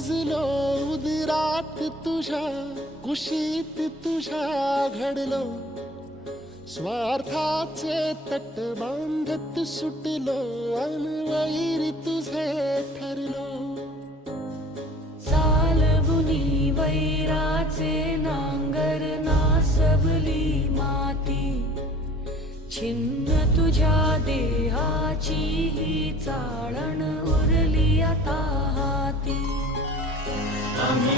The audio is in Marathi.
रुजलो उदरात तुझ्या, कुशीत तुझ्या घडलो, स्वार्थाचे तट बांधत सुटलो, अनवैरी तुझे ठरलो. चालवुनी वैराचे नांगर नासवली माती, छिन्न तुझ्या देहाची ही चाळण उरली आता हाती. आम्ही